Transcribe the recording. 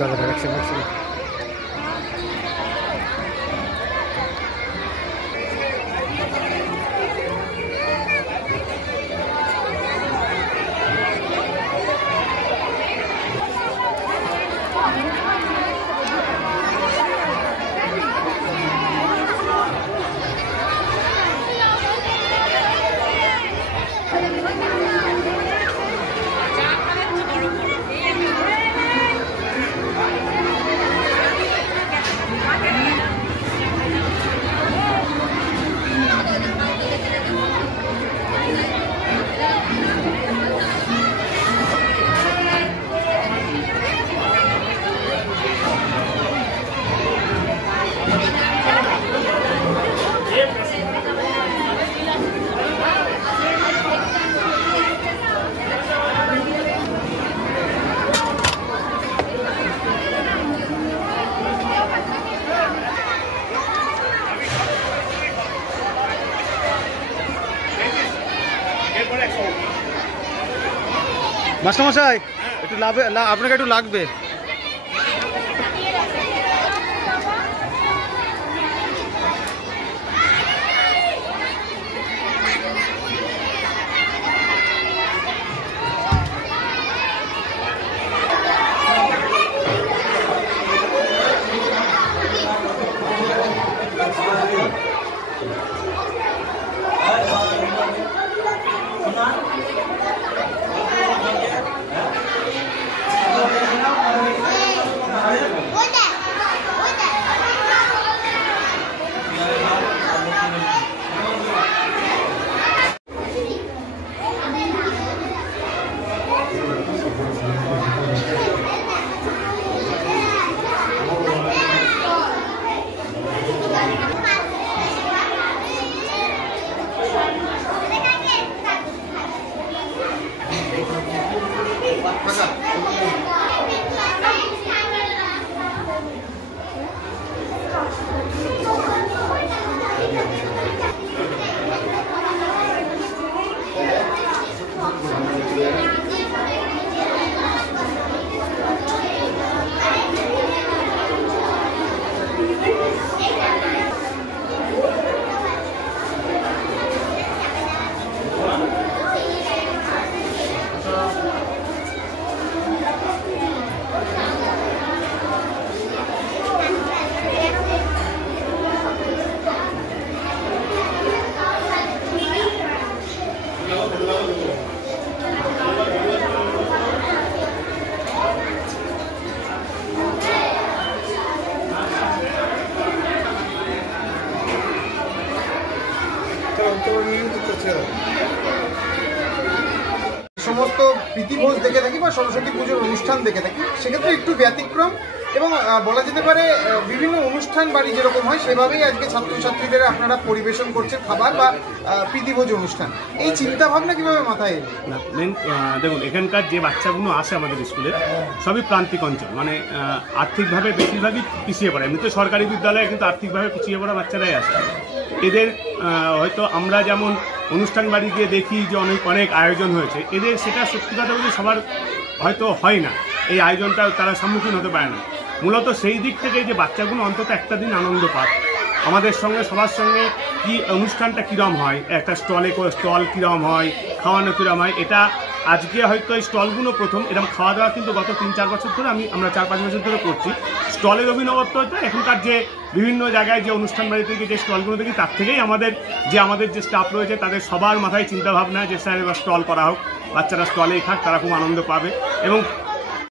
দাদা রাখছেন মাস্টারমশাই, একটু আপনাকে একটু লাগবে। সমস্ত প্রীতিভোজ দেখে থাকি বা সরস্বতী পুজোর অনুষ্ঠান দেখে থাকি, সেক্ষেত্রে একটু ব্যতিক্রম এবং বলা যেতে পারে বিভিন্ন অনুষ্ঠান বাড়ি যেরকম হয় সেভাবেই আজকে ছাত্রছাত্রীদের আপনারা পরিবেশন করছেন খাবার বা প্রীতিভোজ অনুষ্ঠান। এই চিন্তা ভাবনা কিভাবে মাথায় এলো? দেখুন, এখানকার যে বাচ্চাগুলো আসে আমাদের স্কুলে সবই প্রান্তিক অঞ্চল, মানে আর্থিকভাবে বেশিরভাগই পিছিয়ে পড়ে। এমনিতে সরকারি বিদ্যালয়ে কিন্তু আর্থিকভাবে পিছিয়ে পড়া বাচ্চারাই আসে। এদের হয়তো আমরা যেমন অনুষ্ঠান বাড়ি গিয়ে দেখি যে অনেক আয়োজন হয়েছে, এদের সেটা সত্যি কথা বলে সবার হয়তো হয় না, এই আয়োজনটা তারা সম্মুখীন হতে পারে না। মূলত সেই দিক থেকে যে বাচ্চাগুলো অন্তত একটা দিন আনন্দ পাক, আমাদের সঙ্গে সবার সঙ্গে কি অনুষ্ঠানটা কীরকম হয়, একটা স্টল কীরকম হয়, খাওয়ানো কীরকম হয়, এটা আজকে হয়তো এই স্টলগুলো প্রথম। এরকম খাওয়া দাওয়া কিন্তু গত 3-4 বছর ধরে আমরা 4-5 বছর ধরে করছি। স্টলের অভিনবত্ব হচ্ছে এখনকার যে বিভিন্ন জায়গায় যে অনুষ্ঠান বাড়ি থেকে যে স্টলগুলো দেখি, তার থেকেই আমাদের যে স্টাফ রয়েছে তাদের সবার মাথায় চিন্তাভাবনা যে স্যার এবার স্টল করা হোক, বাচ্চারা স্টলেই থাক, তারা খুব আনন্দ পাবে। এবং